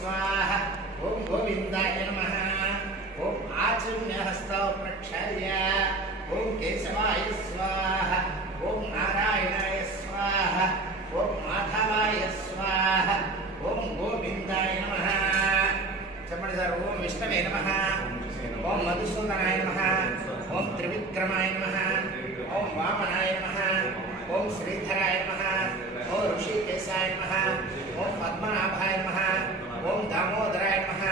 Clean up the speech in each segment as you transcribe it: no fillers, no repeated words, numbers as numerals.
स्वाहा ओम गोविंदाय नमः ओम आचम्यहस्तौ प्रक्षाल्य ओम केशवाय स्वाहा ओम नारायणाय स्वाहा ओम माधवाय स्वाहा ओम गोविंदाय नमः चमड़ सर ओम विष्णवे नमः ओम मधुसूदनाय नमः ओम त्रिविक्रमाय नमः ओम वामनाय नमः ओम श्रीधराय नमः ओम ऋषिकेशाय नमः ओम पद्मनाभाय नमः ओम दामोदराय नमः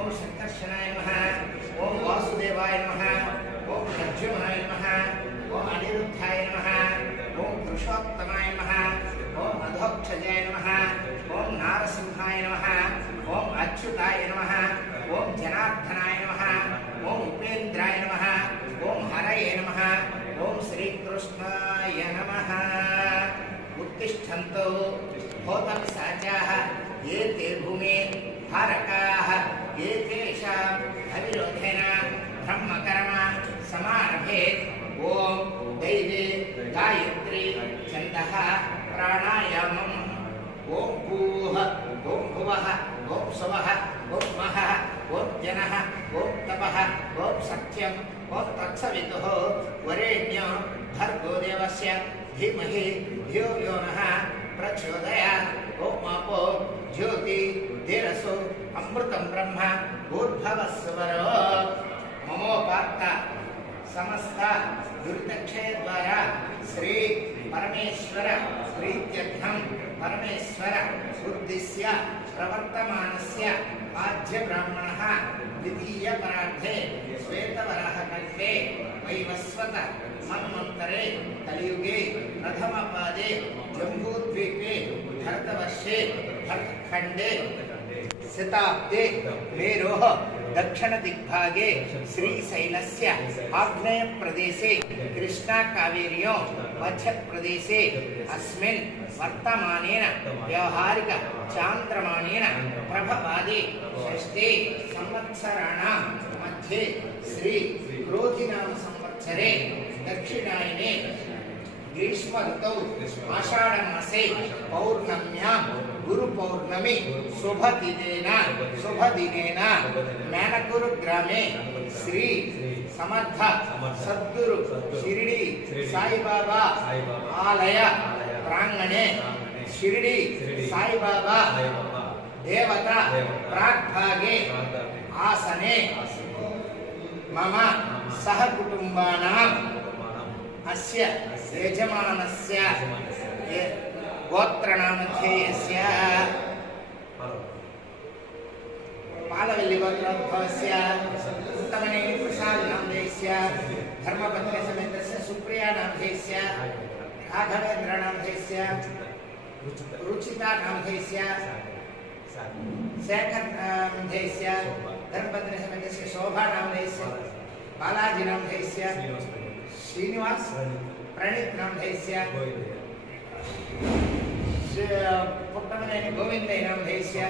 ओम संकर्षणाय नमः ओम वासुदेवाय नमः ओम लक्ष्मणाय नमः ओम अनिरुद्धाय नमः ओम पुरुषोत्तमाय नमः ओम अधोक्षजाय नमः ओम नारसिंहाय नमः ओम अच्युताय नमः ओम जनार्दनाय नमः ओम उपेन्द्राय नमः ओम हरये नमः ओम श्रीकृष्णाय नमः उत्तिष्ठन्तु भूतपिशाचाः ये ते भूमे हारकाः ये तेषां अविरोधेन ब्रह्मकर्म समारभेत् ओम दैवे गायत्री छन्दः प्राणायामम् ओम भूः ओम भुवः ओम स्वः ओम महः ओम जनः ओम तपः ओम सत्यम् ओम तत्सवितुः वरेण्यो भर्गो देवस्य धीमहि धियो यो नः प्रचोदयात् ओम आपो ज्योति धीरसु अमृतं ब्रह्म भूर्भुवस्सुवरो ममोपात्त समस्त दुर्दक्षे द्वारा श्री परमेश्वर प्रीत्यर्थं परमेश्वर उद्दिश्य प्रवर्तमानस्य आद्य ब्राह्मणः द्वितीय परार्धे श्वेतवराह कल्पे वैवस्वत मन्वन्तरे कलियुगे प्रथम पादे जम्बूद्वीपे भरतवर्षे भरतखण्डे शताब्दे मेरोः दक्षिण दिग्भागे श्रीशैलस्य आग्नेय प्रदेशे कृष्णा कावेर्योः मध्य प्रदेशे अस्मिन् वर्तमानेन व्यावहारिक चान्द्रमानेन प्रभवादि षष्ठे संवत्सराणां मध्ये श्री क्रोधिनाम संवत्सरे दक्षिणायने ग्रीष्म ऋतौ आषाढ़ मासे पौर्णम्यां गुरु पौर्णमी शुभदिनेन मैनकुरु ग्रामे श्री समर्थ सद्गुरु शिरडी साई बाबा आलय प्रांगणे शिरडी साई बाबा देवता प्राग्भागे आसने मम सह कुटुंबानाम् अस्य यजमानस्य गोत्रनामध्येयस्य पालवल्ली गोत्रोद्भवस्य उत्तमनेनि प्रसाद नामधेयस्य धर्मपत्नी समेतस्य सुप्रिया नामधेयस्य राघवेन्द्र नामधेयस्य रुचिता नामधेयस्य शेखर नामधेयस्य धर्मपत्नी समेतस्य शोभा नामधेयस्य बालाजी नामधेयस्य श्रीनिवास प्रणीत नामधेयस्य पुट्टमनेनि गोविंदे नामधेयस्य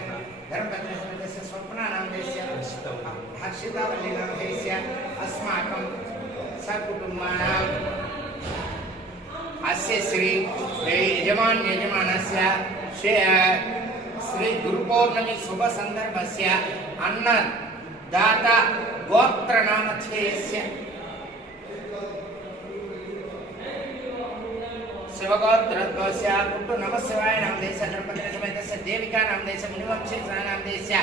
धर्मपत्नी समेतस्य स्वप्ना नामधेयस्य हर्षितावल्ली नामधेयस्य अस्माकं सकुटुम्बानाम् अस्य श्री यजमानस्य श्री गुरुपौर्णमी शुभ संदर्भस्य अन्नदाता गोत्रनामधेयस्य शिवगोत्रोद्भवस्य पुट्टु नमस्शिवाय नामधेयस्य गणपति समेतस्य देविका नामधेयस्य मुनिवंशी नामधेयस्य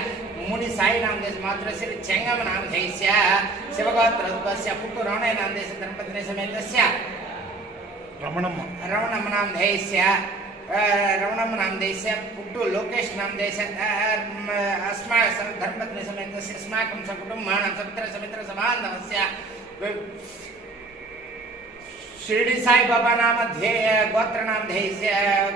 मुनि साई नामधेयस्य मातृश्री चेंगम नामधेयस्य शिवगोत्रोद्भवस्य पुट्टु रमणय नामधेयस्य गणपति समेतस्य रमणम नामधेयस्य पुट्टु लोकेश नामधेयस्य अस्माकं धर्मपत्नी समेतस्य अस्माकं सकुटुम्बानां सपुत्र समित्र सबान्धवस्य शिरडी साई बाबा नामधेय गोत्रनामधेयस्य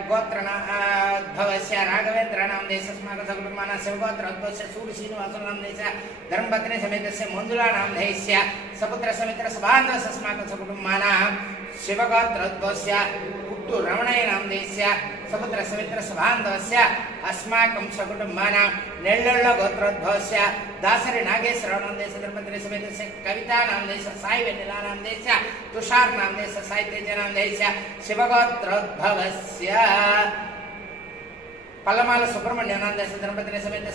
गोत्रनामधेयस्य राघवेन्द्र नामधेयस्य अस्माकं सकुटुम्बानां शिवगोत्रोद्भवस्य सूर्य श्रीनिवास नामधेयस्य धर्मपत्नी समेतस्य मंजुला नामधेयस्य सपुत्र समित्र सबान्धवस्य अस्माकं सकुटुम्बानां शिवगोत्रोद्भवस्य पुट्टु रमणय नामधेयस्य सपुत्र समित्र सबान्धवस्य अस्माकं सकुटुम्बानां नेल्लुल्ल गोत्रोद्भवस्य दासरी नागेश्वर नामधेयस्य धर्मपत्नी समेतस्य कविता नामधेयस्य साई वेन्निला नामधेयस्य तुषार नामधेयस्य साई तेज नामधेयस्य शिवगोत्रोद्भवस्य पल्लमाल सुब्रह्मण्य नामदेश धर्मपत्नी समेत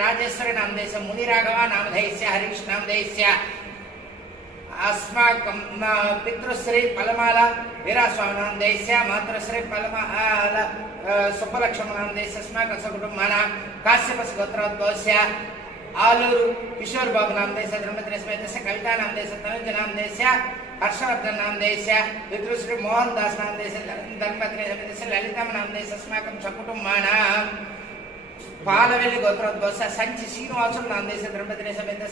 राजेश्वरी नामदेश मुनिराघव नामधेयस्य हरीश नामधेयस्य अस्माकं पितृश्री पल्लमाल वीरास्वामी नामधेयस्य मातृश्री पल्लमाल सुब्बलक्ष्मी नामधेयस्य अस्माकं सकुटुम्बानां काश्यपस्य गोत्रोद्भवस्य आलूरु किशोर बाबू नामधेयस्य धर्मपत्नी समेत कविता नामधेयस्य तनुज नामधेयस्य हर्षवर्धन नामधेयस्य पितृश्री मोहन दास नामधेयस्य धर्मपत्नी समेत ललिता नामधेयस्य अस्माकं सकुटुम्बानां पालवेली गोत्रोद्भवस्य संचि श्रीनिवासुलु नामधेयस्य धर्मपत्नी समेत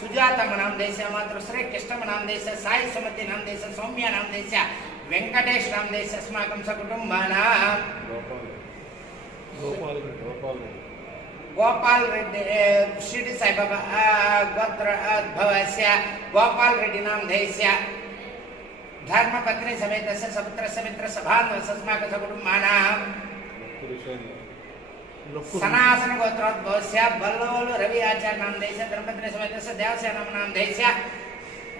सुजातम्म नामधेयस्य मातृश्री कृष्णम्म नामधेयस्य साई सुमति नामधेयस्य सौम्य नामधेयस्य वेंकटेश नामधेयस्य अस्माकं सकुटुम्बानां गोपाल रेड्डी शिरडी साई बाबा गोत्रोद्भवस्य गोपाल रेड्डी नामधेयस्य धर्मपत्नी समेतस्य सपुत्र समित्र सभान्वस्य अस्माकं सकुटुम्बानां सनातन गोत्रोद्भवस्य बल्लवोलु रवि आचार्य नामधेयस्य धर्मपत्नी समेतस्य देवसेना नामधेयस्य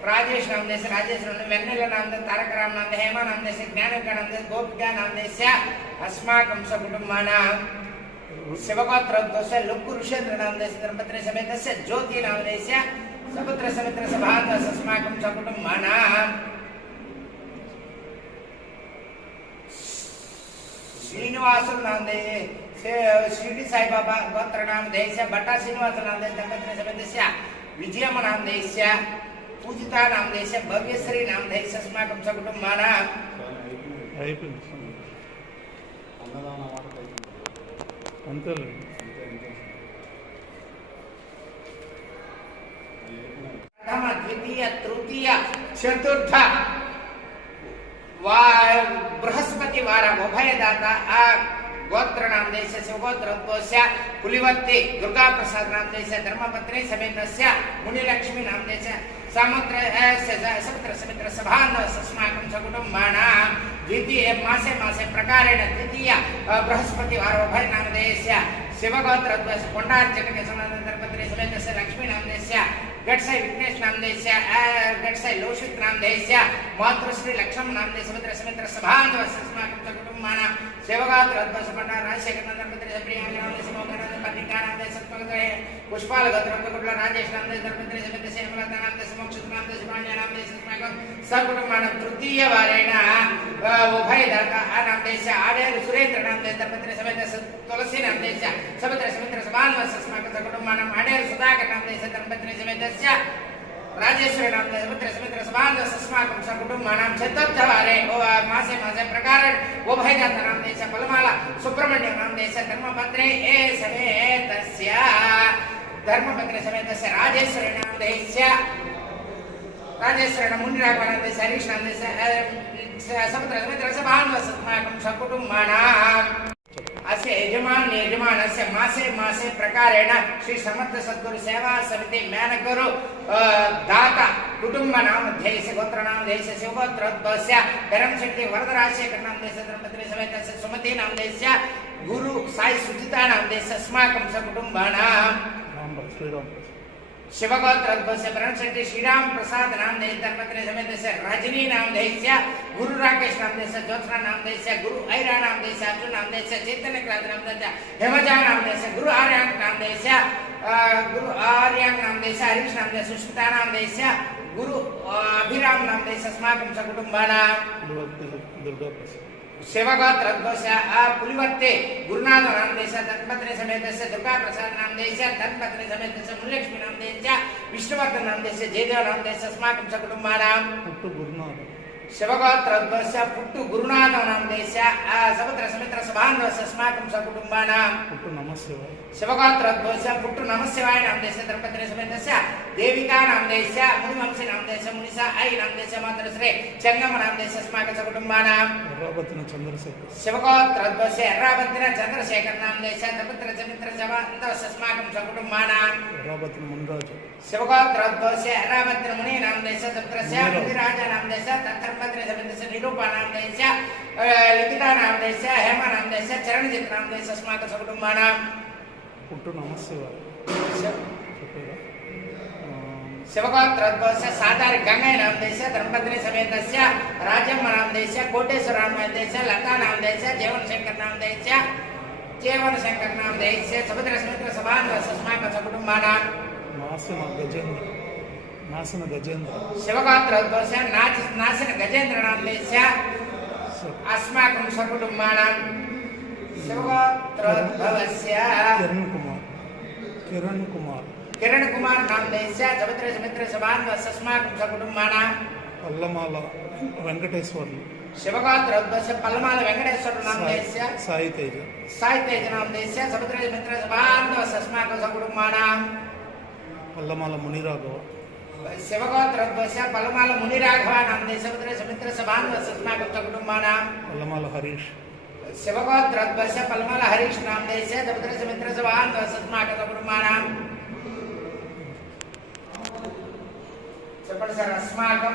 राजेश नामधेयस्य राजेश्वर वेन्नेल नामधेयस्य तारक राम नामधेयस्य हेमा नामधेयस्य ज्ञानका नामधेयस्य गोपिका नामधेयस्य अस्माकं सकुटुम्बानां शिवगोत्रोद्भवस्य लुक्कु ऋषेन्द्र नामधेयस्य धर्मपत्नी समेतस्य ज्योति नामधेयस्य सपुत्र समित्र सभान्वस्य अस्माकं सकुटुम्बानां श्रीनिवासुलु नामधेयस्य शिरडी साई बाबा गोत्र नामधेयस्य भट्टा श्रीनिवास नामधेयस्य धर्मपत्नी समेतस्य विजयम्म नामधेयस्य पूजिता नामधेयस्य भव्यश्री नामधेयस्य अस्माकं सकुटुम्बानां प्रथम द्वितीय तृतीय चतुर्थ बृहस्पति वार उभयदाता गोत्र नामधेयस्य शिवगोत्रोद्भवस्य पुलिवर्ति दुर्गा प्रसाद नामधेयस्य धर्मपत्नी समेतस्य मुनिलक्ष्मी नामधेयस्य समुद्र समित्र सभान्वस्य अस्माकं सकुटुम्बानां द्वितीय मासे मासे प्रकारेण द्वितीय बृहस्पति वार उभय नामधेयस्य शिवगोत्रोद्भवस्य कोण्डार्चकस्य धर्मपत्नी समेतस्य लक्ष्मी नामधेयस्य गट्साई विघ्नेश नामधेयस्य गट्साई लोषित नामधेयस्य मातृश्री लक्ष्मण नामधेयस्य समुद्र समित्र सभान्वस्य अस्माकं सकुटुम्बानां शिवगोत्रोद्भवस्य कोण्डार राजशेखर धर्मपत्नी प्रिया नामधेयस्य मोहन पत्रिका नामधेयस्य पुष्पाल गोत्रोद्भवस्य राजेश नामधेयस्य धर्मपत्नी समेतस्य हेमलता नामधेयस्य मोक्षित नामधेयस्य पाण्ड्य नामधेयस्य अस्माकं सकुटुम्बानां तृतीय वारेण उभयदाता नामधेयस्य आडेरु सुरेन्द्र नामधेयस्य धर्मपत्नी समेतस्य तुलसी नामधेयस्य समुद्र समित्र सभान्वस्य अस्माकं सकुटुम्बानां आडेरु सुधाकर नामधेयस्य धर्मपत्नी समेतस्य राजेश्वरी नामधेयस्य समुद्र समित्र सभान्वस्य अस्माकं सकुटुम्बानां चतुर्थवारे मासे मासे प्रकारेण उभयदाता नामधेयस्य पल्लमाल सुब्रह्मण्य नामधेयस्य धर्मपत्नी समेतस्य धर्मपत्नी समेतस्य राजेश्वरी नामधेयस्य राजेश्वरी मुनिराघव नामधेयस्य हरीश नामधेयस्य समुद्र समित्र सभान्वस्य अस्माकं सकुटुम्बानां अस्य यजमानस्य मासे मासे प्रकारेण श्री समर्थ सद्गुरु सेवा समिति मेनकरु दाता कुटुंब नामधेयस्य गोत्र नामधेयस्य शिवगोत्रोद्भवस्य धर्मशक्ति वरदराजशेखर नामधेयस्य धर्मपत्नी समेतस्य सुमति नामधेयस्य गुरु साई सुजिता नामधेयस्य अस्माकं सकुटुम्बानां शिवगोत्रोद्भवस्य ब्रह्मशक्ति श्रीराम प्रसाद नामधेयस्य धर्मपत्नी समेतस्य रजनी नामधेयस्य गुरु राकेश नामधेयस्य ज्योत्सना नामधेयस्य गुरु ऐरा नामधेयस्य अर्जुन नामधेयस्य चैतन्य क्रांति नामधेयस्य हेमजा नामधेयस्य गुरु आर्यांग नामधेयस्य हरीश नामधेयस्य सुष्मिता नामधेयस्य गुरु अभिराम नामधेयस्य अस्माकं सकुटुम्बानां शिवगोत्रोद्भवस्य पुलिवर्ते गुरुनाथ नामधेयस्य धर्मपत्नी समेतस्य दुर्गा प्रसाद नामधेयस्य धर्मपत्नी समेतस्य मुनिलक्ष्मी नामधेयस्य विष्णुवर्धन नामधेयस्य जयदेव नामधेयस्य अस्माकं सकुटुम्बानां शिवगोत्रोद्भवस्य पुट्टु गुरुनाथ नामधेयस्य समुद्र समित्र सभान्वस्य अस्माकं सकुटुम्बानां शिवगोत्रोद्भवस्य पुट्टु नमस्शिवाय नामधेयस्य धर्मपत्नी समेतस्य देविका नामधेयस्य मुनिवंशी नामधेयस्य मुनिसा आई नामधेयस्य मातृश्री चंगम नामधेयस्य अस्माकं सकुटुम्बानां शिवगोत्रोद्भवस्य एर्राबत्तिन चंद्रशेखर नामधेयस्य धर्मपत्नी समित्र सभान्वस्य अस्माकं सकुटुम्बानां शिवगोत्रोद्भवस्य एर्राबत्तिन मुनि नामधेयस्य तत्रस्य मुनिराज नामधेयस्य धर्मपत्नी समेतस्य निरूपा नामधेयस्य लिखिता नामधेयस्य हेमा नामधेयस्य चरणजित नामधेयस्य अस्माकं सकुटुम्बानां शिवगोत्रोद्भवस्य सादारि गंगै नामधेयस्य धर्मपत्नी समेतस्य राजम्म नामधेयस्य कोटेश्वर नामधेयस्य लता नामधेयस्य जीवनशंकर नामधेयस्य जीवन शंकर नाम दैस्य समुद्र समुद्र सभान अस्माक सकुटुंबानां नासन गजेंद्र शिवगात्र दोष नासन गजेंद्र नाम दैस्य अस्माकं सकुटुंबानां शिवगात्र भवस्य किरण कुमार नाम दैस्य समुद्र समुद्र सभान अस्माकं सकुटुंबानां पल्लमाल वेंकटेश्वर्लु शिवगात्र दोष पल्लमाल वेंकटेश्वर्लु नाम दैस्य साई तेज नाम दैस्य समुद्र समुद्र सभान अस्माकं सकुटुंबानां पल्लमाल मुनिराघव शिवगोत्र द्वस्य पल्लमाल मुनिराघव नाम दैस्य समुद्र समुद्र सभान अस्माकं सकुटुंबानां पल्लमाल हरीश शिवगोत्र द्वस्य पल्लमाल हरीश नाम दैस्य समुद्र समुद्र सभान अस्माकं सकुटुंबानां చెప్పండి సార్ अस्माकं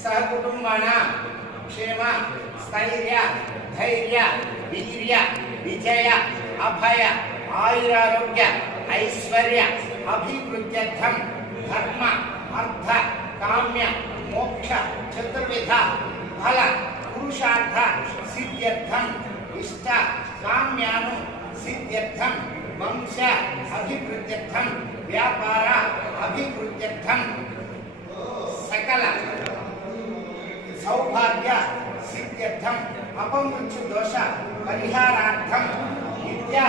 सहकुटुंबानां क्षेम स्थैर्य धैर्य वीर्य विजय अभय आयुरारोग्य ऐश्वर्य अभिवृद्ध्यर्थं धर्म अर्थ काम्य मोक्ष चतुर्विध फल पुरुषार्थ सिद्ध्यर्थं इष्ट काम्यानु सिद्ध्यर्थं वंश अभिवृद्ध्यर्थं व्यापार अभिवृद्ध्यर्थं सकल सौभाग्य सिद्ध्यर्थं अपमृत्यु दोष परिहारार्थं विद्या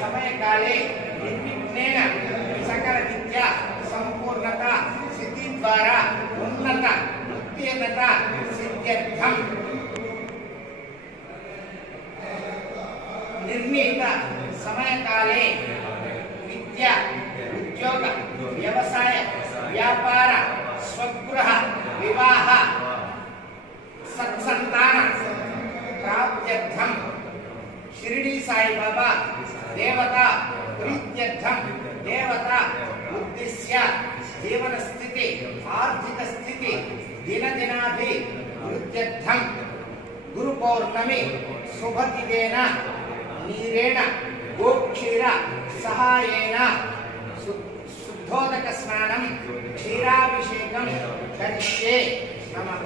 समय काले निर्विघ्नेन सकल विद्या संपूर्णता सिद्धि द्वारा उन्नत उत्तीर्णता सिद्ध्यर्थं निर्णीत समय काले विद्या उद्योग व्यवसाय व्यापार स्वगृह विवाह सत्संतान प्राप्त्यर्थं शिरडी साई बाबा देवता प्रीत्यर्थं देवता उद्देश्य जीवन स्थिति आर्थिक स्थिति दिन दिनाभिवृद्ध्यर्थं गुरु पौर्णमी शुभतिथेन नीरेण गोक्षीर सहायेन शुद्धोदक स्नानं क्षीराभिषेकं करिष्ये नमः।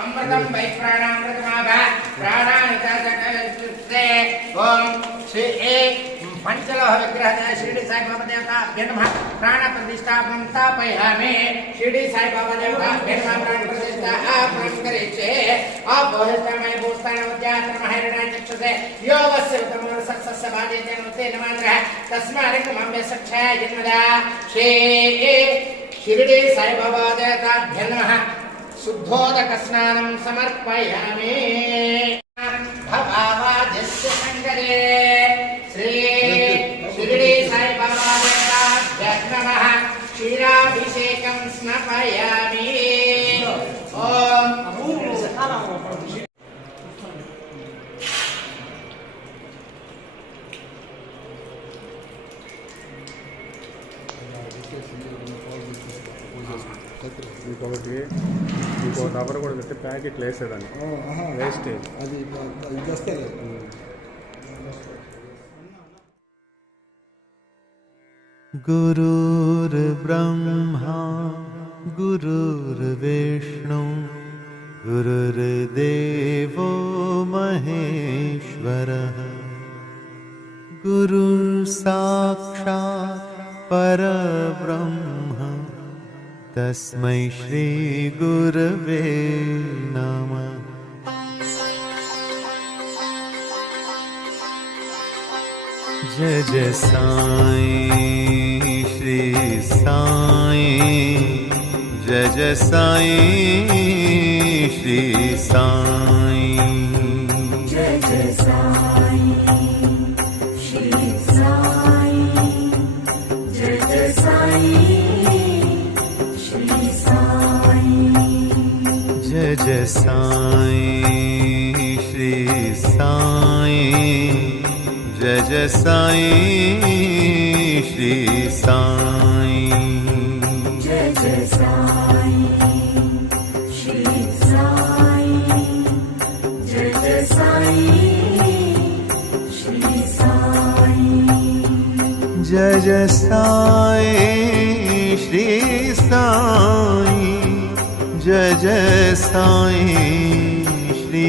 अमृतं वै प्राणामृतमाभ प्राणानितासकलस्ते ओम श्री पंचलोह विग्रह शिरडी साई बाबा देवताभ्यो नमः प्राण प्रतिष्ठापनं स्थापयामि शिरडी साई बाबा देवताभ्यो नमः प्राण प्रतिष्ठापनं करिष्ये अभोजतमय भूस्थानमध्यात्महरणा चक्षुषे यो वस्य उत्तमरसस्य भाजेतेन उत्तेन मात्रः तस्मादिकमम्य सक्षय जन्मदा श्री शिरडी साई बाबा देवताभ्यो नमः शुद्धोदक स्नानं समर्पयामि भवावाजस्य शंकरे श्री शिरडी साई बाबा देवताभ्यो नमः क्षीराभिषेकं स्नापयामि ओम ఇంకొకటి ఇంకో రబ్బర్ కూడా పెట్టి ప్యాకెట్లు వేసేదాన్ని వేస్టేజ్ అది వస్తే गुरुर्ब्रह्मा गुरुर्विष्णु गुरुर्देवो महेश्वरः गुरुर्साक्षात् परब्रह्म तस्मै श्री गुरवे नमः। जय जय साईं श्री साईं जय जय साईं श्री साईं जय जय साईं श्री साईं जय जय साईं श्री साईं जय जय साईं श्री साईं जय जय साईं श्री साईं जय जय साईं श्री साईं जय जय साईं श्री साईं जय जय साईं श्री साईं जय जय साईं श्री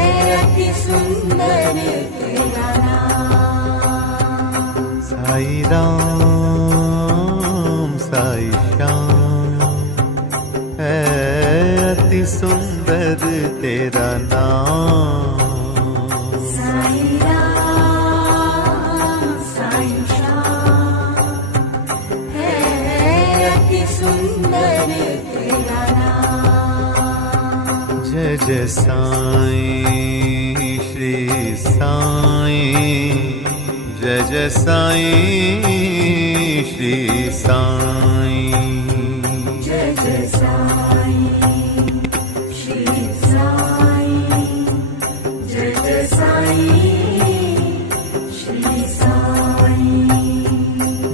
सुंदर तेरा नाम। साई राम साई श्याम है अति सुंदर तेरा नाम। साई राम साई श्याम है अति सुंदर तेरा नाम। जय जय साईं श्री साईं, जय जय साईं श्री साईं। जय जय साईं श्री साईं, जय जय साईं श्री साईं।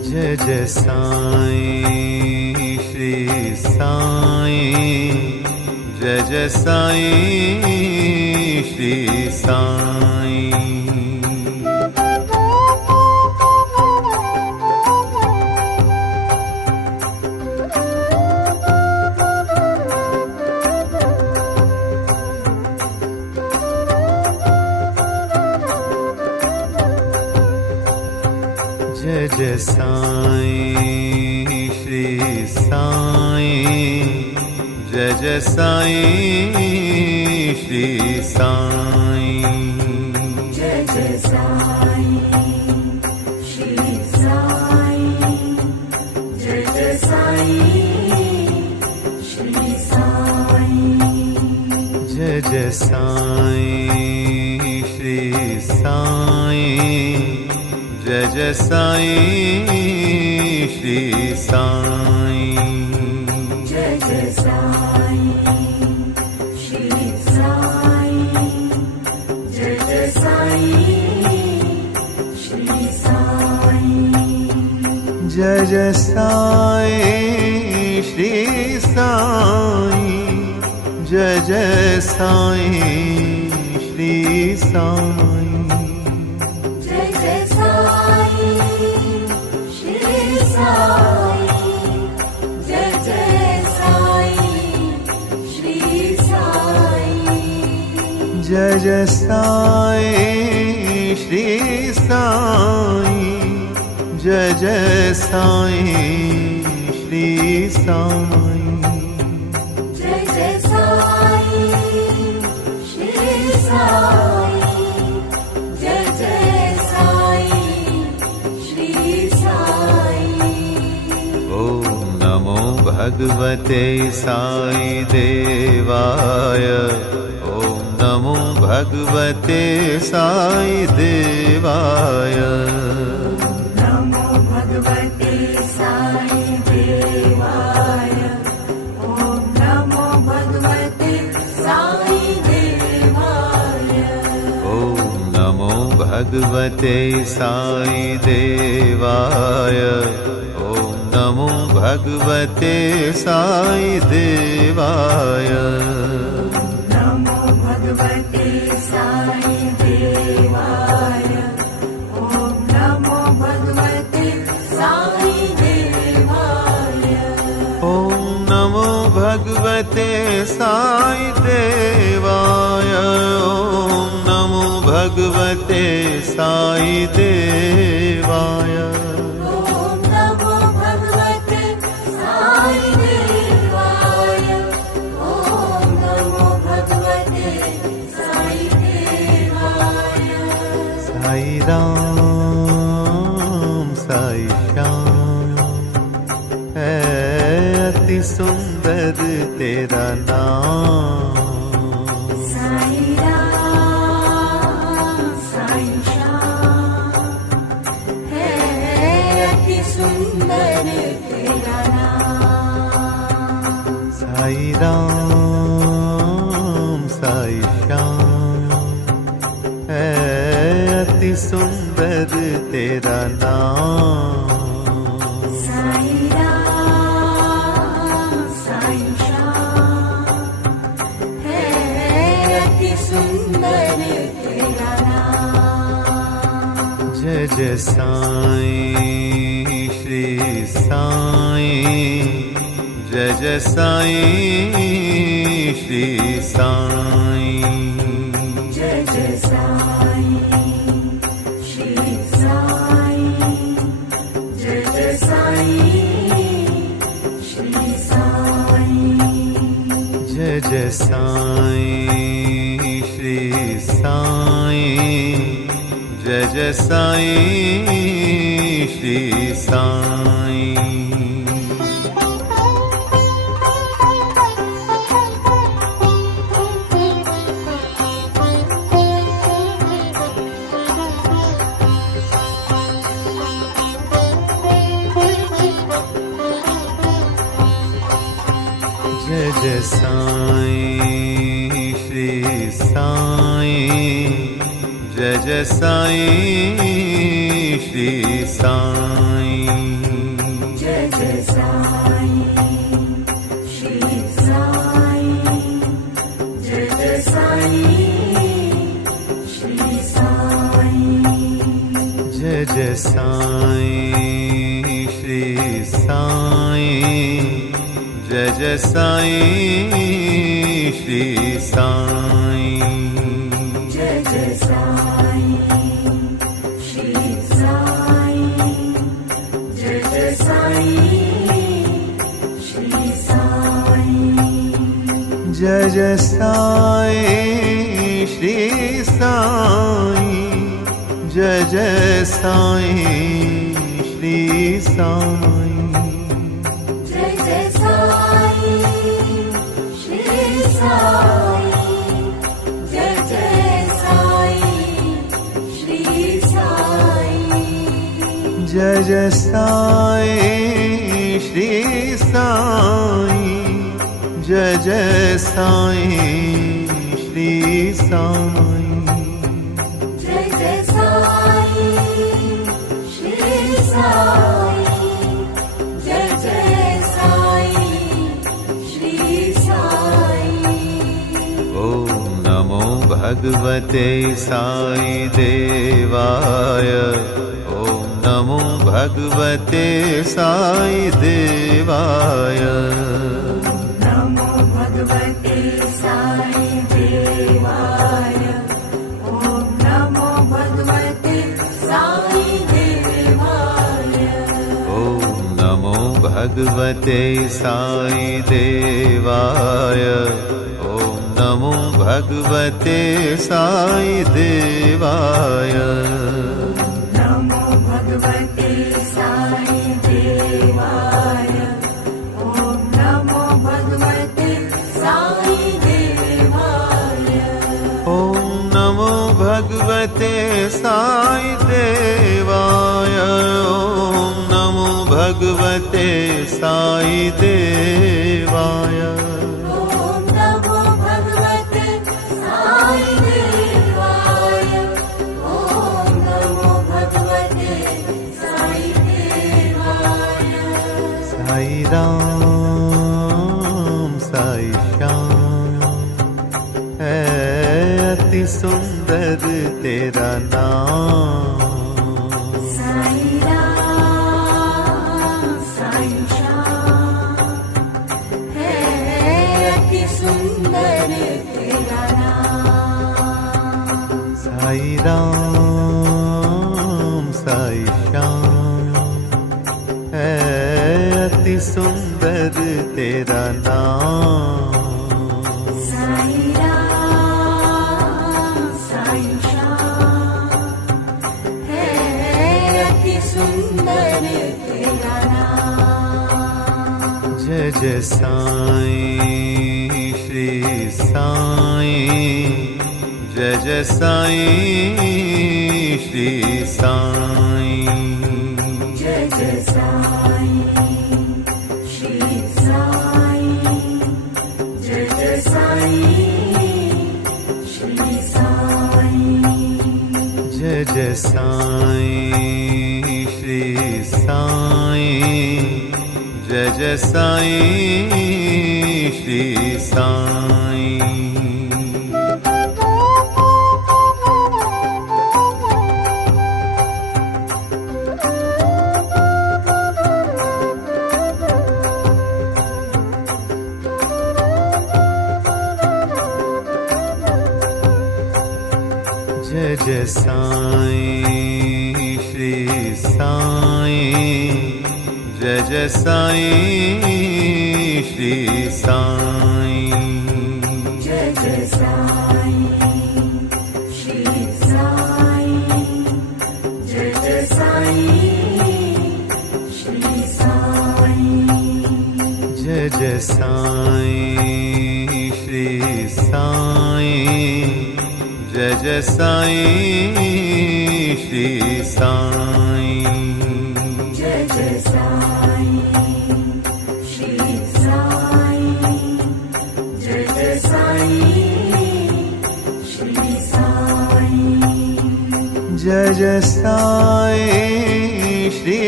जय जय साईं श्री साईं, जय जय साईं श्री साईं। जय जय साईं श्री साईं, जय जय साईं श्री साईं। जय जय साईं श्री साईं, जय जय साईं श्री साईं। जय जय साईं श्री साईं, जय जय साईं श्री साईं। जय जय साईं श्री साईं, जय जय साईं श्री साईं। जय जय साईं श्री साईं, जय जय साईं श्री साईं। जय जय साईं श्री साईं, जय जय साईं श्री साईं। जय जय साईं श्री साईं, जय जय साईं श्री साईं। जय जय साईं श्री साईं, जय जय साईं श्री साईं। ओम नमो भगवते साई देवाय, ओम नमो भगवते साई देवाय। नमो भगवते साई देवाय, ओम नमो भगवते साई देवाय। ओम नमो भगवते साई देवाय, ओम नमो भगवते साई देवाय। नमो भगवते साई देवाय, ओम नमो भगवते साई देवाय। ओम नमो भगवते साई देवाय, ओम नमो भगवते साई देवाय। ओम नमो भगवते साई देवाय, ओम नमो भगवते साई देवाय। साई राम साई श्याम है अति सुंदर तेरा नाम। साई राम साई श्याम है अति सुंदर तेरा नाम। साई राम साई श्याम है अति सुंदर तेरा नाम। साई राम साई श्याम है अति सुंदर तेरा नाम। जय जय साईं श्री साईं, जय जय साईं श्री साईं। जय जय साईं जय साईं श्री साईं जय जय साईं श्री साईं जय जय साईं श्री साईं जय जय साईं श्री साईं जय जय साईं श्री साईं जय जय साईं श्री साईं जय जय साईं श्री साईं जय जय साईं श्री साईं जय जय साईं श्री साईं जय जय साईं श्री साईं जय जय साईं श्री साईं जय जय साईं श्री साईं जय जय साईं श्री साईं जय जय साईं श्री साईं जय जय साईं श्री साईं जय जय साईं श्री साईं जय जय साईं श्री साईं जय जय साईं श्री साईं ॐ नमो भगवते साई देवाय ॐ नमो भगवते साई देवाय नमो भगवते साई देवाय ॐ नमो भगवते साई देवाय ॐ नमो भगवते साई देवाय ॐ नमो भगवते साई देवाय नमो भगवते साई देवाय ॐ नमो भगवते साई देवाय ॐ नमो भगवते साई देवाय ॐ नमो भगवते साई देवाय ॐ नमो भगवते साई देवाय ॐ नमो भगवते साई देवाय साई राम साई श्याम है अति सुंदर तेरा नाम साई राम साई श्याम है अति सुंदर तेरा नाम साई राम साई श्याम है अति सुंदर तेरा नाम साई राम साई श्याम है अति सुंदर तेरा नाम जय जय साईं श्री साईं जय जय साईं श्री साईं जय जय साईं श्री साईं जय जय साईं श्री साईं जय जय साईं श्री साईं जय जय साईं श्री साईं जय जय साईं श्री साईं जय जय साईं श्री साईं जय साई श्री साई जय जय साई श्री साई जय जय साई श्री साई जय जय साई श्री साई जय जय साई श्री साई जय जय साई श्री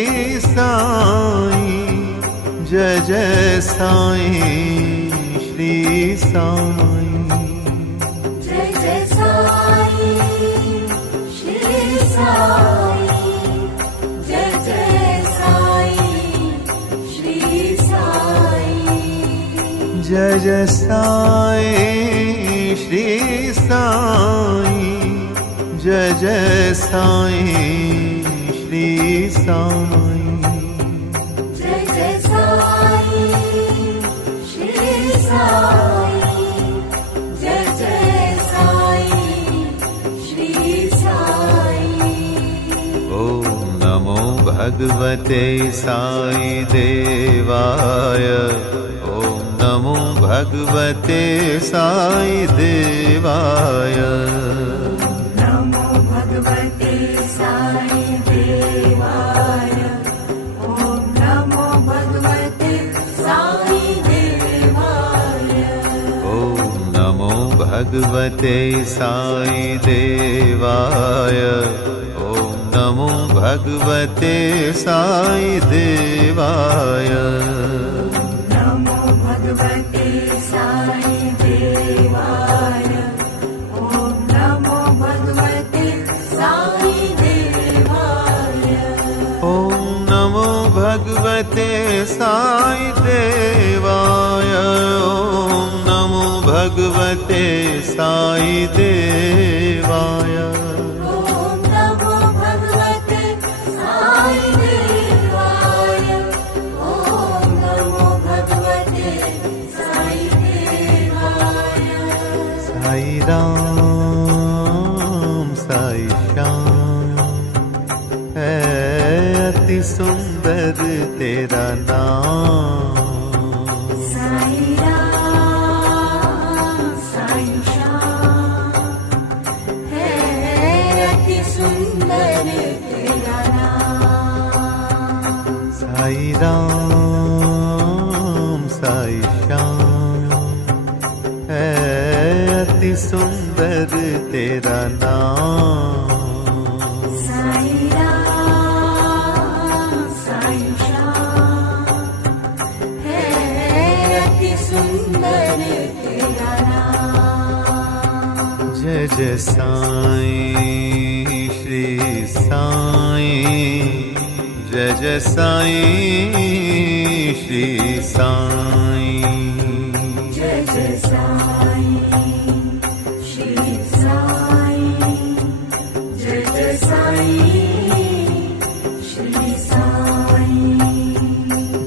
साई जय जय साई श्री साई जय जय साई श्री साई जय जय साई श्री साई जय जय साई श्री साई जय जय साई श्री साई जय जय साई श्री साई जय जय साई श्री साई जय जय साई श्री साई ॐ नमो भगवते साई देवाय ॐ नमो भगवते साई देवाय नमो भगवते साई देवाय ॐ नमो भगवते साई देवाय ॐ नमो भगवते साई देवाय ॐ नमो भगवते साई देवाय नमो भगवते साई देवाय ॐ नमो भगवते साई देवाय ॐ नमो भगवते साई देवाय ॐ नमो भगवते साई देवाय ॐ नमो भगवते साई देवाय ॐ नमो भगवते साई देवाय साई राम साई श्याम है अति सुंदर तेरा नाम साई राम साई श्याम है अति सुंदर तेरा नाम साई राम साई श्याम है अति सुंदर तेरा नाम साई राम साई श्याम है अति सुंदर तेरा नाम जय जय साई श्री साई जय जय साई श्री साई जय जय साई श्री साई जय जय साई श्री साई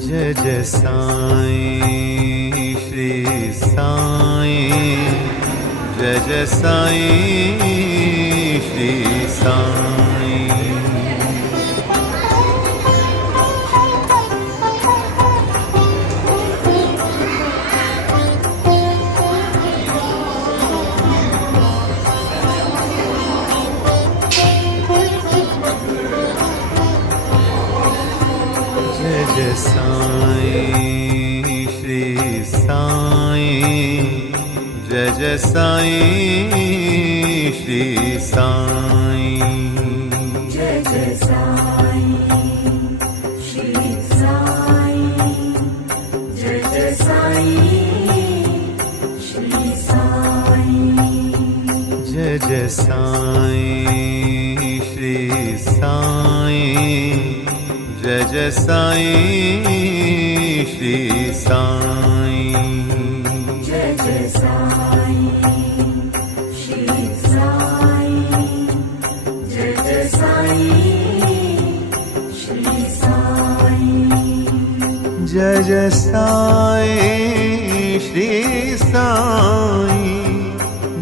जय जय साई श्री साई जय जय साई श्री साई जय जय साई श्री साई जय जय साई श्री साई जय जय साई श्री साई जय जय साई श्री साई जय जय साई श्री साई जय जय साई श्री साई जय जय साई श्री साई जय जय साई श्री साई जय जय साई श्री साई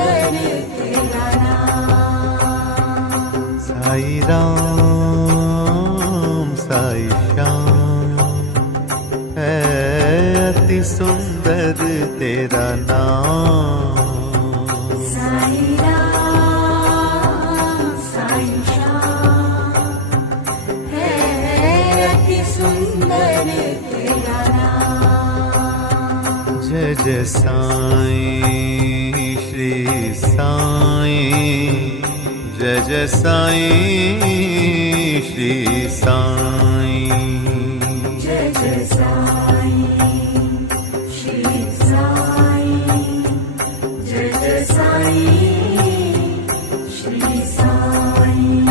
सुंदर तेरा नाम। साई राम साई श्याम है अति सुंदर तेरा नाम। साई राम साई श्याम है अति सुंदर तेरा नाम। जय जय साईं श्री साईं, जय जय साईं श्री साईं। जय जय साईं श्री साईं, जय जय साईं श्री साईं।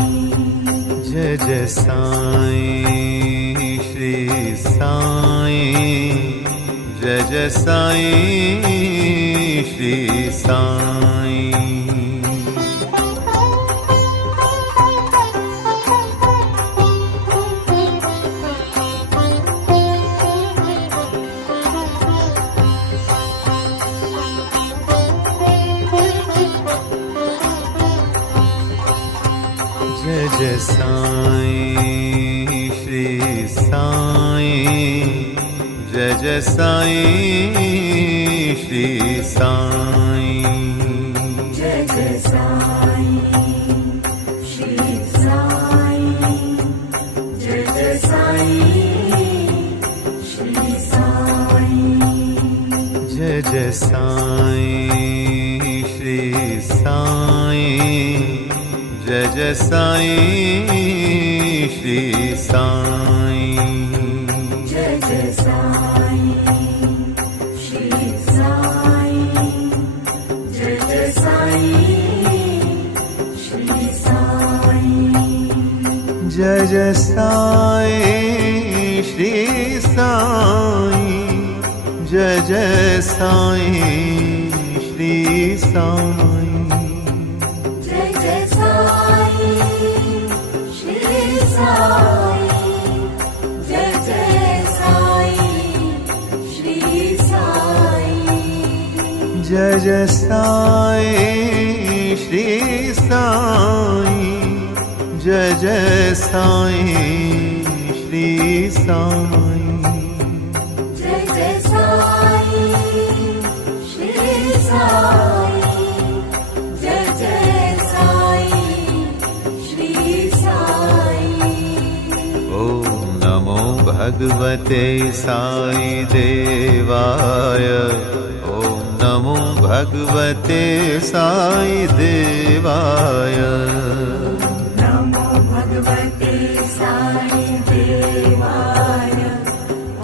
जय जय साईं श्री साईं, जय जय साईं श्री साईं। जय जय साईं श्री साईं, जय जय साईं श्री साईं। जय जय साईं श्री साईं, जय जय साईं श्री साईं। जय जय साईं श्री साईं, जय जय साईं श्री साईं। जय जय साईं श्री साईं, जय जय साईं श्री साईं। जय जय साईं श्री साईं, जय जय साईं श्री साईं। जय जय साईं श्री साईं, जय जय साईं श्री साईं। जय जय साईं श्री साईं, जय जय साईं श्री साईं। जय जय साईं श्री साईं, जय जय साईं श्री साईं। ओम नमो भगवते साई देवाय, ओम नमो भगवते साई देवाय। नमो भगवते साई देवाय,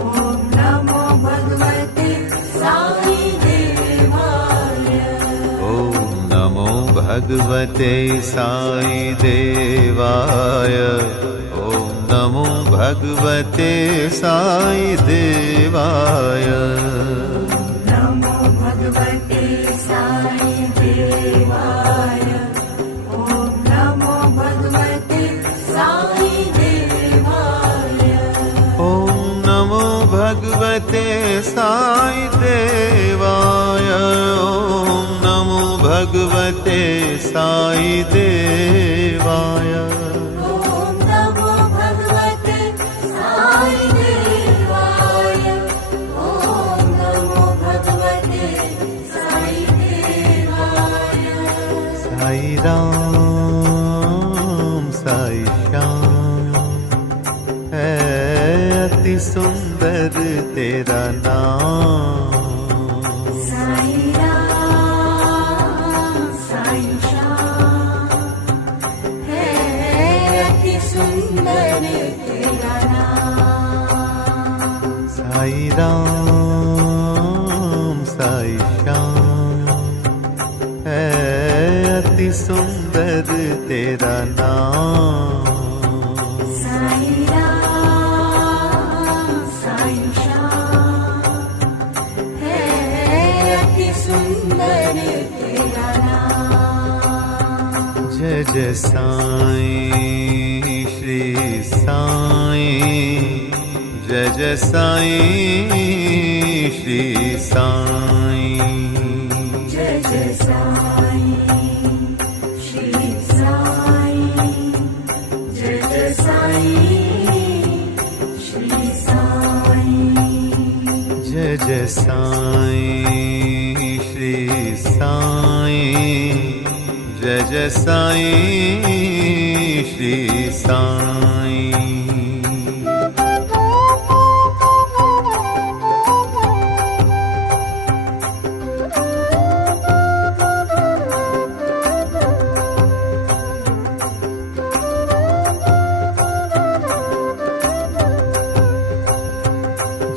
ओम नमो भगवते साई देवाय। ओम नमो भगवते साई देवाय, ओम नमो भगवते साई देवाय। नमो भगवते साई देवाय, ओम नमो भगवते साई देवाय। ओम नमो भगवते साई देवाय, ओम नमो भगवते साई देवाय। ओम नमो भगवते साई देवाय, ओम नमो भगवते साई देवाय। साई राम साई श्याम है अति सुंदर तेरा नाम। साई राम साई श्याम है अति सुंदर तेरा नाम। साई राम साई श्याम है अति सुंदर तेरा नाम। साई राम साई श्याम है अति सुंदर तेरा नाम। जय जय साईं श्री साईं, जय जय साईं श्री साईं। जय जय साईं जय जय साईं श्री साईं जय जय साईं श्री साईं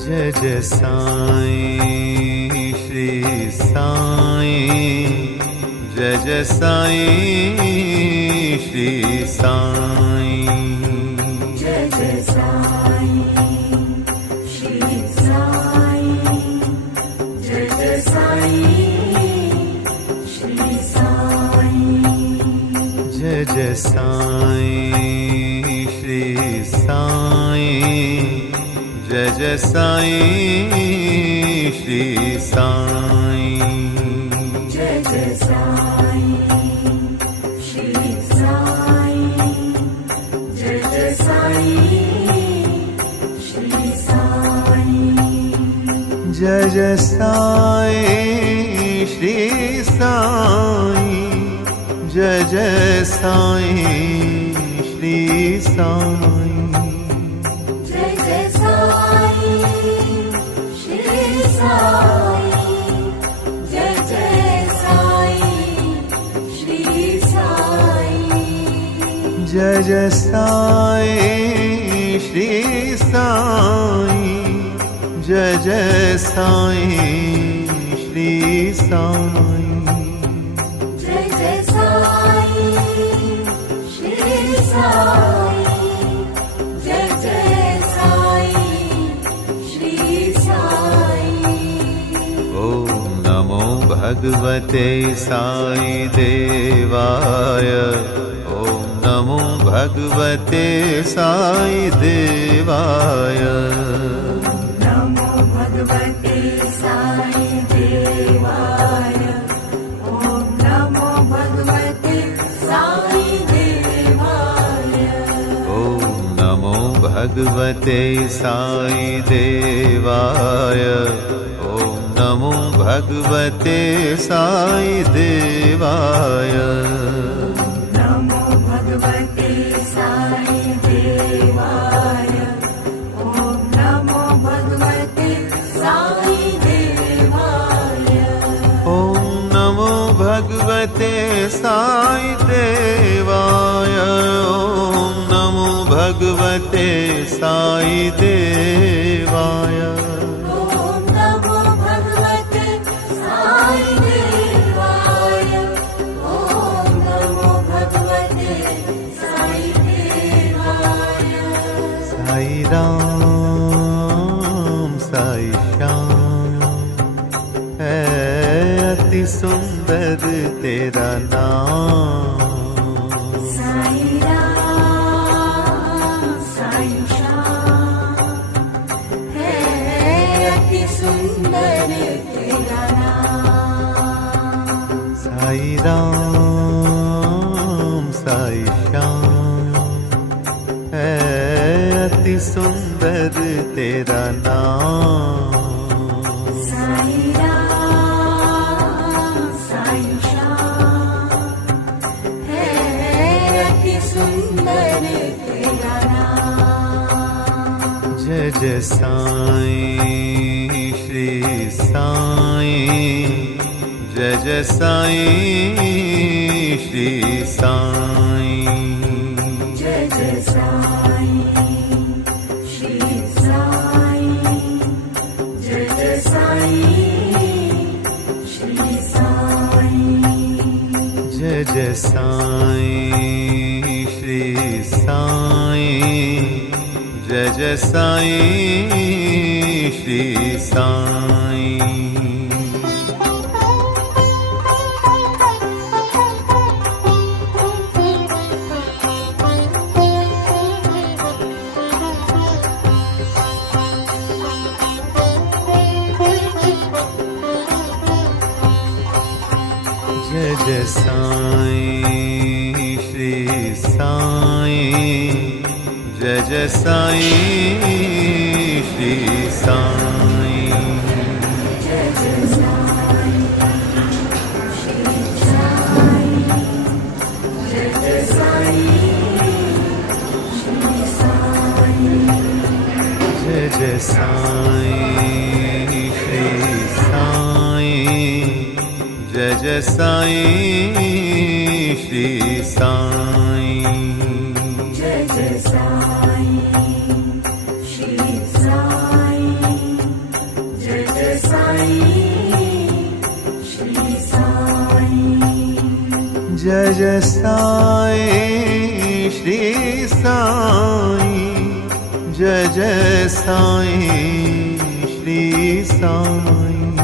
जय जय साईं श्री साईं जय जय साईं श्री साईं जय जय साईं श्री साईं जय जय साईं श्री साईं जय जय साईं श्री साईं जय जय साईं श्री साईं जय जय साईं श्री साईं जय जय साईं श्री साईं जय जय साईं श्री साईं जय जय साईं श्री साईं जय जय साईं श्री साईं जय जय साईं श्री साईं जय जय साईं श्री साईं जय जय साईं श्री साईं जय जय साईं श्री साईं जय जय साईं श्री साईं ॐ नमो भगवते साई देवाय ॐ नमो भगवते साई देवाय नमो भगवते साई देवाय ॐ नमो भगवते साई देवाय ॐ नमो भगवते साई देवाय ॐ नमो भगवते साई देवाय नमो भगवते साई देवाय ॐ नमो भगवते साई देवाय ॐ नमो भगवते साई देवाय ॐ नमो भगवते साई देवाय ॐ नमो भगवते साई देवाय ॐ नमो भगवते साई देवाय साई राम साई श्याम है अति सुंदर तेरा नाम साई राम साई श्याम है अति सुंदर तेरा नाम साई राम साई श्याम है अति सुंदर तेरा नाम साई राम साई श्याम है अति सुंदर तेरा नाम जय जय साईं श्री साईं जय जय साईं श्री साईं जय जय साईं श्री साईं जय जय साईं श्री साईं जय जय साईं श्री साईं जय जय साईं श्री साईं जय जय साईं श्री साईं जय जय साईं श्री साईं जय साईं श्री साईं जय जय साईं श्री साईं जय जय साईं श्री साईं जय जय साईं श्री साईं जय जय साईं श्री साईं जय जय साईं श्री साईं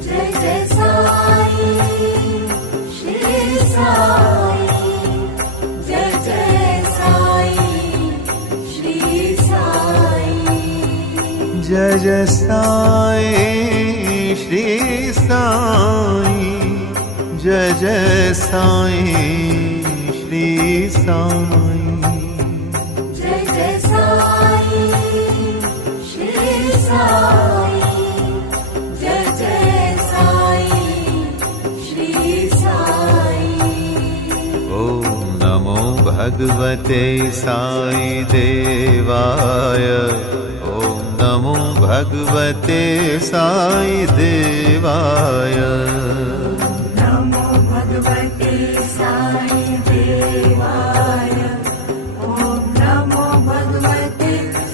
जय जय साईं श्री साईं जय जय साईं श्री साईं जय जय साईं श्री साईं जय जय साईं श्री साईं जय जय साईं श्री साईं जय जय साईं श्री साईं ॐ नमो भगवते साई देवाय ॐ नमो भगवते साई देवाय नमो भगवते साई देवाय ॐ नमो भगवते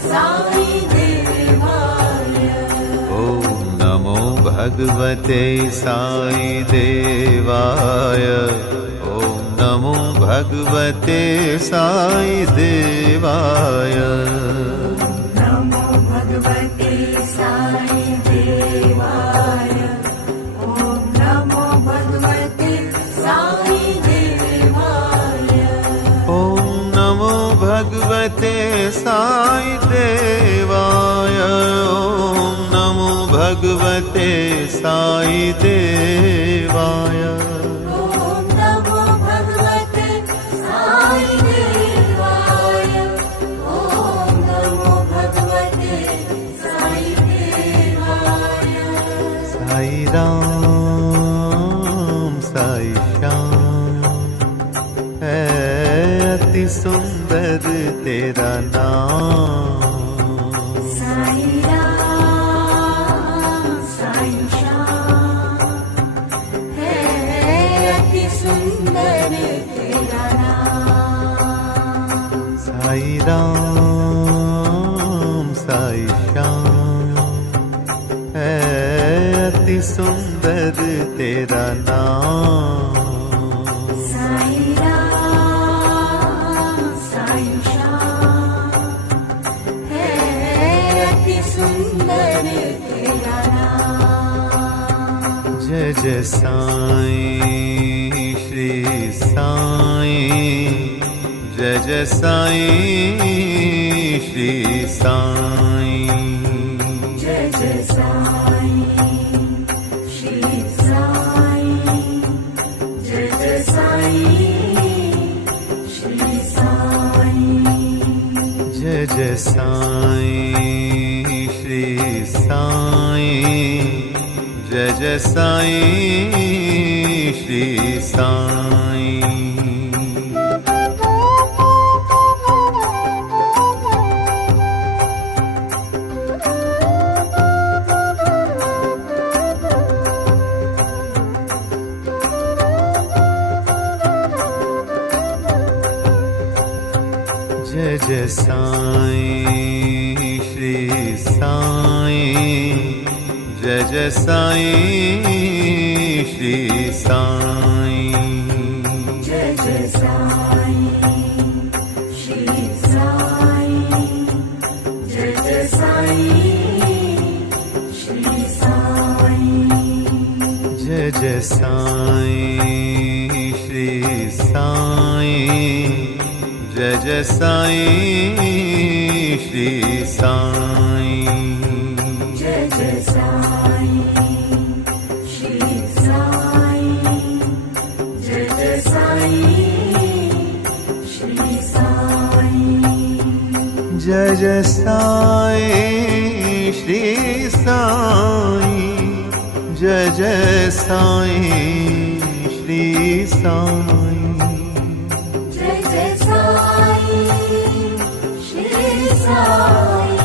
साई देवाय ॐ नमो भगवते साई देवाय ॐ नमो भगवते साई देवाय नमो भगवते साई देवाय ॐ नमो भगवते साई देवाय ॐ नमो भगवते साई देवाय ॐ नमो भगवते साई देवाय ॐ नमो भगवते साई देवाय ॐ नमो भगवते साई देवाय साई राम साई श्याम है अति सुंदर तेरा नाम साई राम साई श्याम है अति सुंदर तेरा नाम साई राम साई श्याम है अति सुंदर तेरा नाम साई राम साई श्याम है अति सुंदर तेरा नाम जय जय साईं श्री साईं जय जय साईं श्री साईं जय जय साईं श्री साईं जय जय साईं श्री साईं जय जय साईं श्री साईं जय जय साईं श्री साईं जय जय साईं श्री साईं जय जय साईं श्री साईं जय जय साईं श्री साईं जय जय साईं श्री साईं जय जय साईं श्री साईं जय जय साईं श्री साईं जय जय साईं श्री साईं जय जय साईं श्री साईं जय जय साईं श्री साईं जय जय साईं श्री साईं जय जय साईं श्री साईं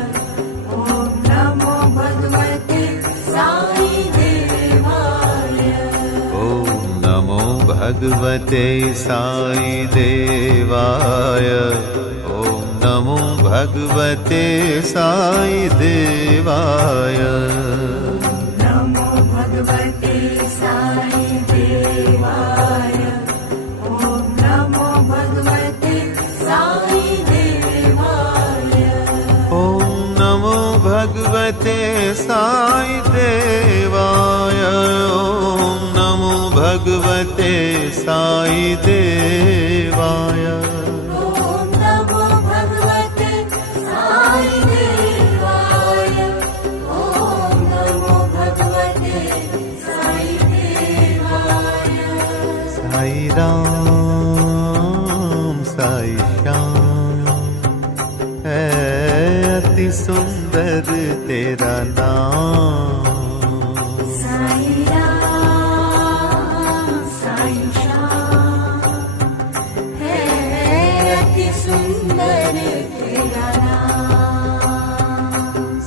भगवते साई देवाय ॐ नमो भगवते साई देवाय नमो भगवते साई देवाय ॐ नमो भगवते साई देवाय ॐ नमो भगवते साई देवाय ॐ नमो भगवते साई देवाय ॐ नमो भगवते साई देवाय ॐ नमो भगवते साई देवाय साई राम साई श्याम है अति सुंदर तेरा नाम साई राम साई श्याम है अति सुंदर तेरा नाम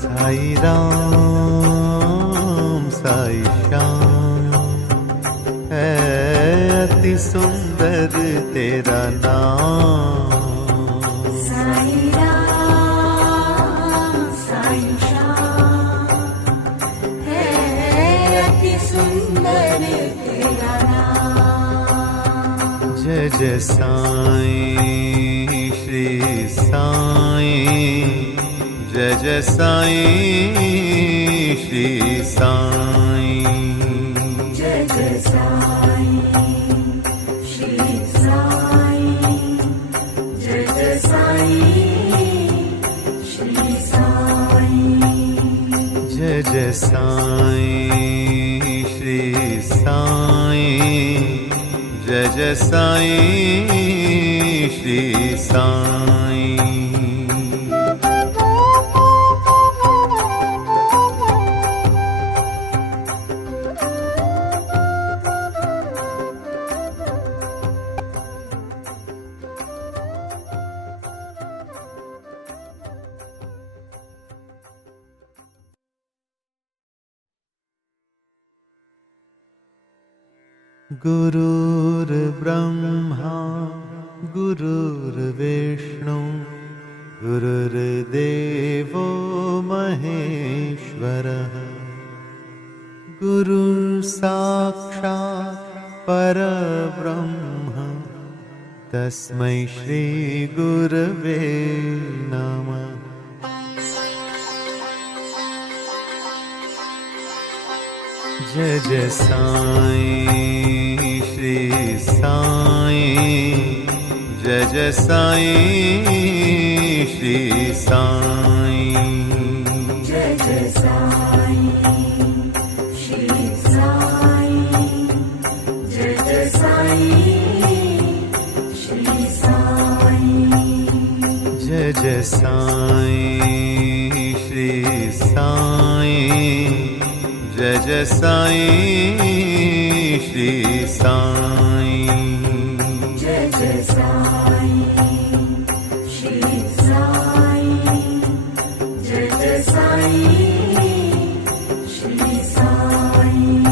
साई राम साई श्याम है अति सुंदर तेरा नाम साई राम साई श्याम है अति सुंदर तेरा नाम जय जय साईं श्री साईं जय जय साईं श्री साईं जय जय साईं श्री साईं जय जय साईं श्री साईं जय जय साईं श्री साईं जय जय साईं श्री साईं गुरुर्ब्रह्मा गुरुर्विष्णु गुरुर्देवो महेश्वरः गुरुसाक्षात् परब्रह्म तस्मै श्री गुरवे नमः जय जय साईं श्री साईं जय जय साईं श्री साईं जय जय साईं श्री साईं जय जय साईं श्री साईं जय जय साईं श्री साईं जय जय साईं श्री साईं जय जय साईं श्री साईं जय जय साईं श्री साईं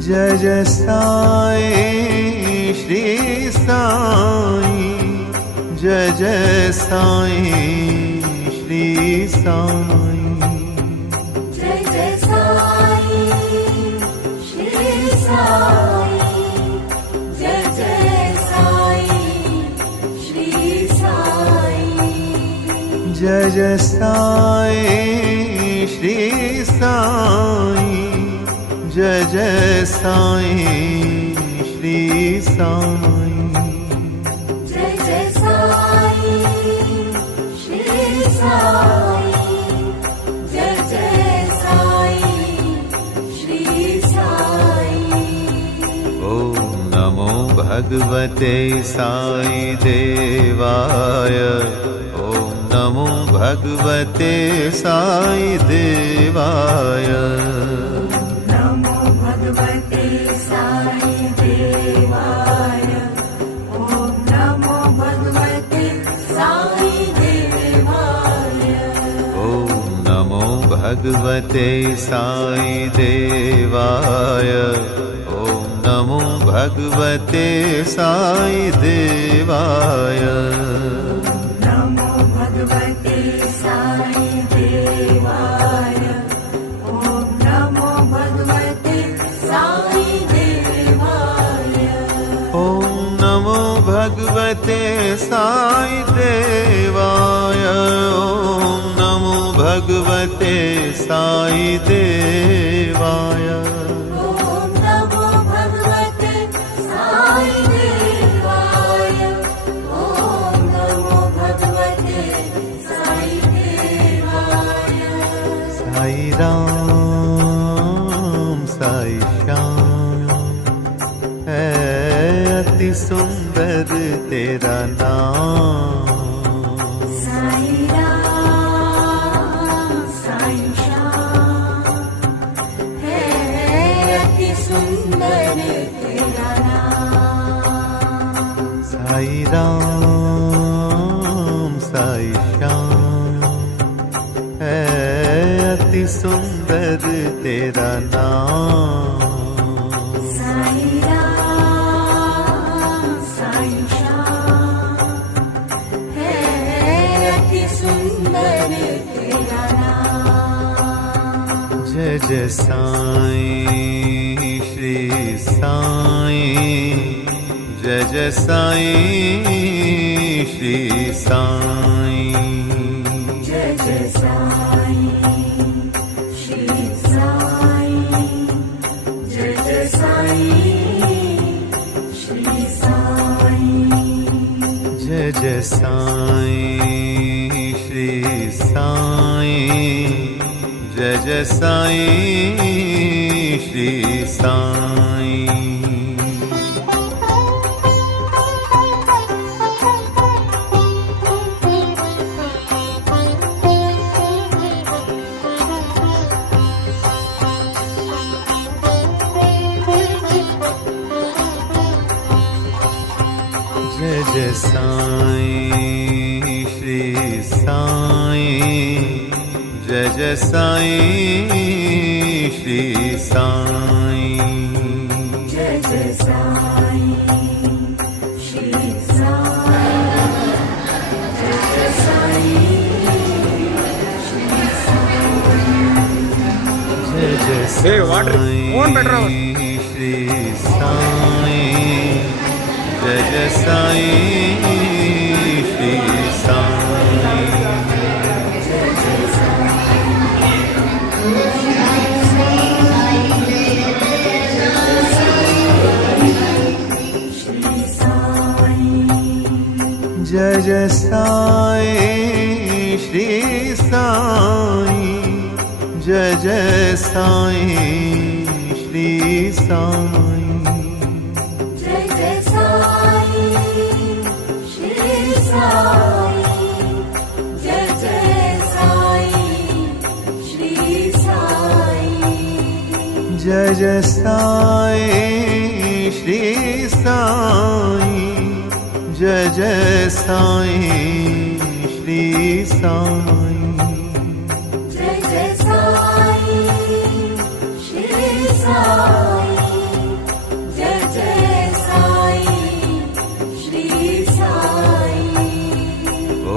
जय जय साईं श्री साईं जय जय साईं श्री साईं जय जय साईं श्री साईं जय जय साईं श्री साईं जय जय साईं श्री साईं जय जय साईं श्री साईं जय जय साईं श्री साईं जय जय साईं श्री साईं ॐ नमो भगवते साई देवाय ॐ नमो भगवते साई देवाय नमो भगवते साई देवाय ॐ नमो भगवते साई देवाय ॐ नमो भगवते साई देवाय ॐ नमो भगवते साई देवाय। नमो भगवते साई देवाय। ॐ नमो भगवते साई देवाय। ॐ नमो भगवते साई देवाय। ॐ नमो भगवते साई देवाय। ॐ नमो भगवते साई देवाय। ॐ नमो भगवते साई देवाय। साई राम साई श्याम है अति सुंदर तेरा नाम। साई राम साई श्याम है अति सुंदर तेरा नाम। साई राम साई श्याम है अति सुंदर तेरा नाम। साई राम साई श्याम है अति सुंदर तेरा नाम। जय जय साईं श्री साईं। जय जय साईं श्री साईं। जय जय साईं श्री साईं। जय जय साईं श्री साईं। जय जय साईं श्री साईं। जय जय साईं श्री साईं। जय जय साईं श्री साईं। जय जय साईं श्री साईं। जय जय साईं श्री साईं। जय जय साईं श्री साईं। जय जय Hey, water. Phone better hour. Sai Shri Sai. जय जय साईं श्री साईं। श्री साईं। जय जय साईं श्री साईं। जय जय साईं श्री साईं। जय जय साईं श्री साईं। जय जय साईं श्री साईं। जय जय साईं श्री साईं। जय जय साईं श्री साईं। जय जय साईं श्री साईं। जय जय साईं श्री साईं। ॐ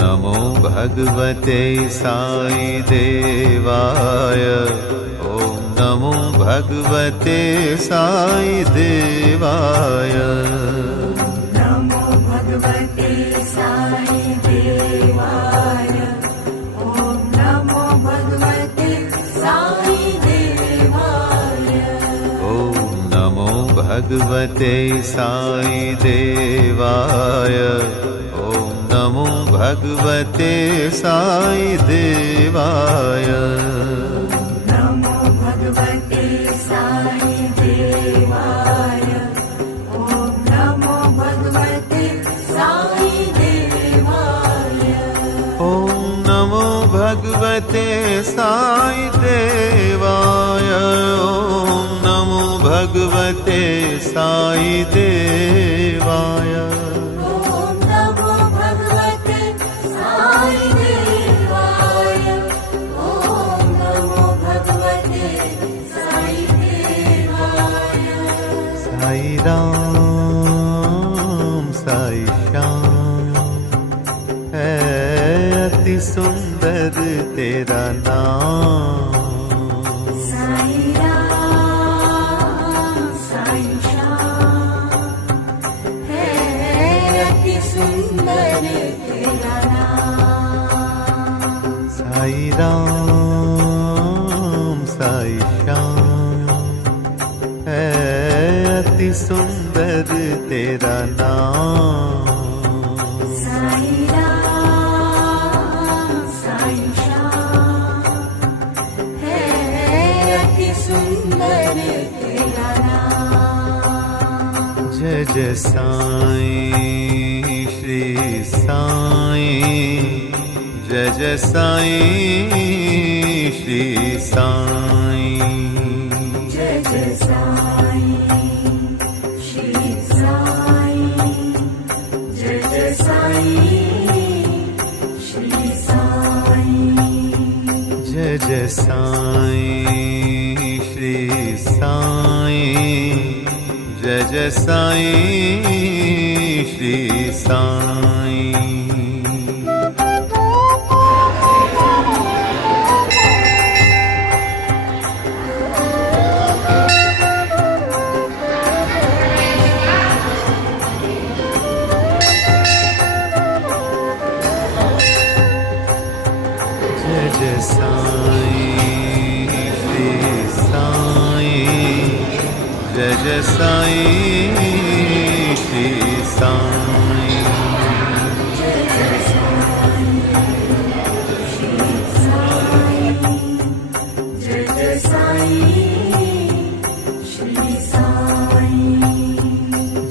नमो भगवते साई देवाय। ॐ नमो भगवते साई देवाय। नमो भगवते साई देवाय। ॐ नमो भगवते साई देवाय। ॐ नमो भगवते साई देवाय। ॐ नमो भगवते साई देवाय। नमो भगवते साई देवाय। ॐ नमो भगवते साई देवाय। ॐ नमो भगवते साई देवाय। ॐ नमो भगवते साई देवाय। ॐ नमो भगवते साई देवाय। ॐ नमो भगवते साई देवाय। साई राम साई श्याम है अति सुंदर तेरा नाम। साई राम साई श्याम है अति सुंदर तेरा नाम। साई राम साई श्याम है अति सुंदर तेरा नाम। साई राम साई श्याम है अति सुंदर तेरा नाम। जय जय साईं श्री साईं, जय जय साईं श्री साईं। जय जय साईं श्री साईं, जय जय साईं श्री साईं। जय जय साईं श्री साईं, जय जय साईं श्री साईं। जय जय साईं श्री साईं, जय जय साईं श्री साईं।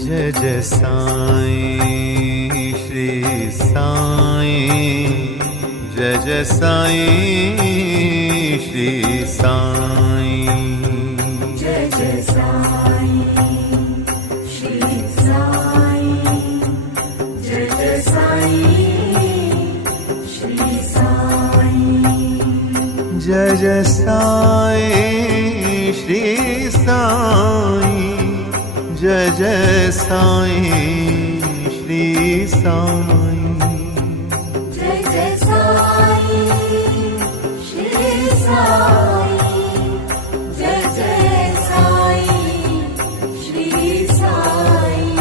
जय जय साईं श्री साईं, जय जय साईं श्री साईं। जय जय साईं श्री साईं, जय जय साईं श्री साईं। जय जय साईं श्री साईं, जय जय साईं श्री साईं। जय जय साईं श्री साईं, जय जय साईं श्री साईं। जय जय साईं श्री साईं, जय जय साईं श्री साईं।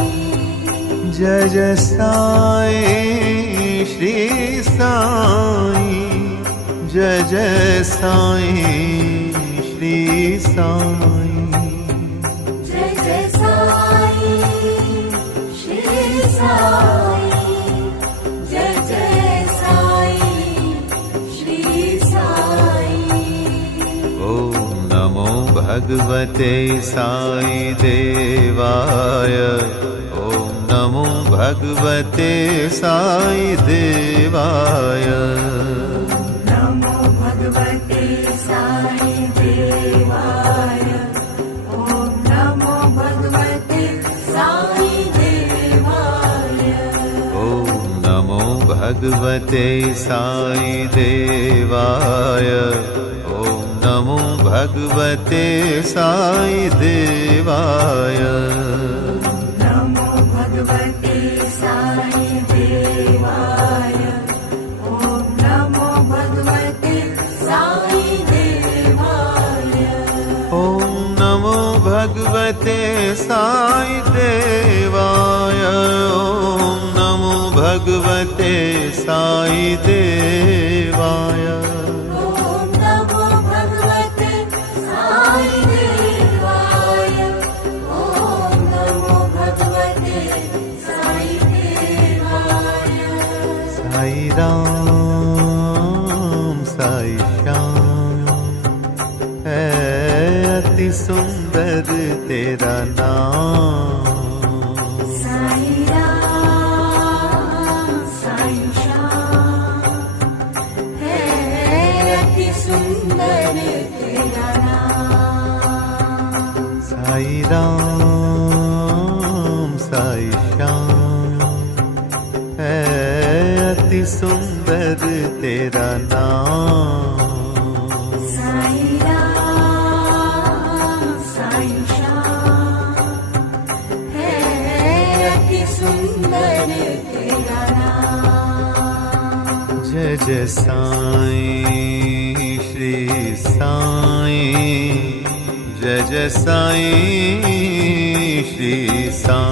जय जय साईं श्री साईं, जय जय साईं श्री साईं। जय जय साईं श्री साईं, जय जय साईं श्री साईं। ॐ नमो भगवते साई देवाय, ॐ नमो भगवते साई देवाय। नमो भगवते साई देवाय, ओम नमो भगवते साई देवाय। ॐ नमो भगवते साई देवाय, ॐ नमो भगवते साई देवाय। नमो भगवते साई देवाय, ओम नमो भगवते साई देवाय। ॐ नमो भगवते साई देवाय, ॐ नमो भगवते साई देवाय। ओम नमो भगवते साई देवाय, ओम नमो भगवते साई देवाय। साई राम साई श्याम है अति सुंदर तेरा नाम। साई राम साई श्याम है अति सुंदर तेरा नाम। साई राम साई श्याम है अति सुंदर तेरा नाम। साई राम साई श्याम जय जय साईं श्री साईं जय जय साईं श्री साईं